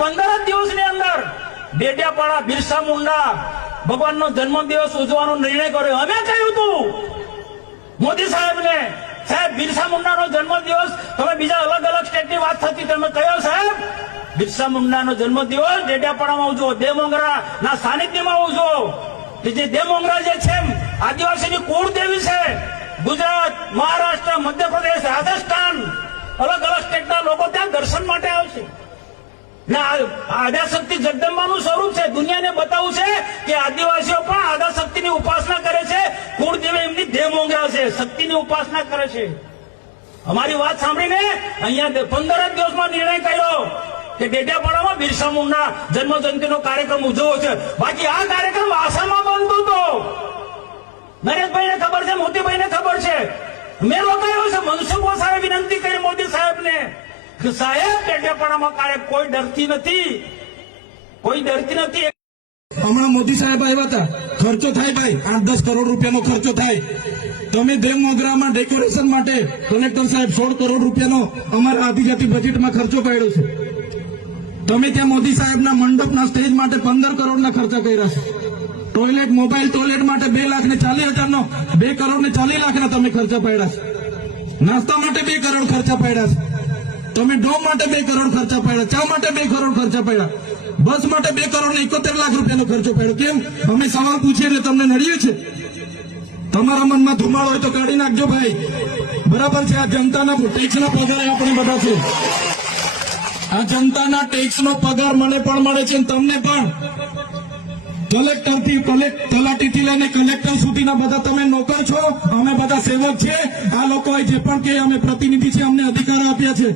15 જ દિવસની અંદર ડેડિયાપાડા બિરસા મુંડા ભગવાનનો જન્મદિવસ ઉજવવાનો નિર્ણય કર્યો। અમે કહ્યું હતું મોદી સાહેબને, સાહેબ બિરસા મુંડાનો જન્મદિવસ તમે બીજા અલગ અલગ સ્ટેટની વાત થતી, તમે કહ્યો સાહેબ બિરસા મુંડાનો જન્મદિવસ ડેડિયાપાડામાં ઉજવો, દેવમોગરાના સાનિધ્યમાં ઉજવો। જે દેવમોગરા જે છે આદિવાસીની કુળદેવી છે। ગુજરાત, મહારાષ્ટ્ર, મધ્યપ્રદેશ, રાજસ્થાન અલગ અલગ સ્ટેટના લોકો ત્યાં દર્શન માટે આવશે। આદ્યાશક્તિ જગદંબાનું સ્વરૂપ છે। દુનિયાને બતાવવું છે કે આદિવાસીઓ પણ આદ્યાશક્તિની ઉપાસના કરે છે। કુળદેવી એમની દેવમોગરા છે, શક્તિની ઉપાસના કરે છે। અમારી વાત સાંભળીને અહીંયા 15 જ દિવસમાં નિર્ણય કર્યો કે ડેડિયાપાડામાં બિરસા મુંડા જન્મ જયંતિનો કાર્યક્રમ ઉજવવો છે। બાકી આ કાર્યક્રમ આસામમાં બનતો હતો। નરેશભાઈને ખબર છે, મોતીભાઈને ખબર છે। મેં રોકાયો છે। મનસુખ વસાવે વિનંતી કરી મોદી સાહેબને કે સાહેબ ડેડિયાપાડામાં કોઈ ડરતી નથી, કોઈ ડરતી નથી। હમણાં મોદી સાહેબ આવ્યા હતા, ખર્ચો થાય ભાઈ, 8-10 કરોડ રૂપિયાનો ખર્ચો થાય। તમે દેવમોગરામાં ડેકોરેશન માટે કલેક્ટર સાહેબ 16 કરોડ રૂપિયાનો અમારા આદિજાતિ બજેટમાં ખર્ચો પાડ્યો છે। તમે ત્યાં મોદી સાહેબના મંડપના સ્ટેજ માટે 15 કરોડના ખર્ચા કર્યા છે। ટોયલેટ, મોબાઈલ ટોયલેટ માટે 2,40,000નો 2 કરોડ ને 40 લાખના તમે ખર્ચા પાડ્યા છે। નાસ્તા માટે 2 કરોડ ખર્ચા પાડ્યા છે। તમે ડોમ માટે 2 કરોડ ખર્ચા પાડ્યા, ચા માટે 2 કરોડ ખર્ચા પાડ્યા, બસ માટે 2 કરોડ ને 71 લાખ રૂપિયાનો ખર્ચો પાડ્યો। કેમ? અમે સવાલ પૂછીએ એટલે તમને નડીએ છે? તમારા મનમાં ધુમાડો હોય તો કાઢી નાખજો ભાઈ, બરાબર છે? આ જનતાના ટેક્સના પગાર આપણે બધા છે। આ જનતાના ટેક્સનો પગાર મને પણ મળે છે, તમને પણ। કલેક્ટરથી તલાટીથી લઈને કલેક્ટર સુધીના બધા તમે નોકર છો, અમે બધા સેવક છે। આ લોકોએ જે પણ કે અમે પ્રતિનિધિ છે, અમને અધિકાર આપ્યા છે।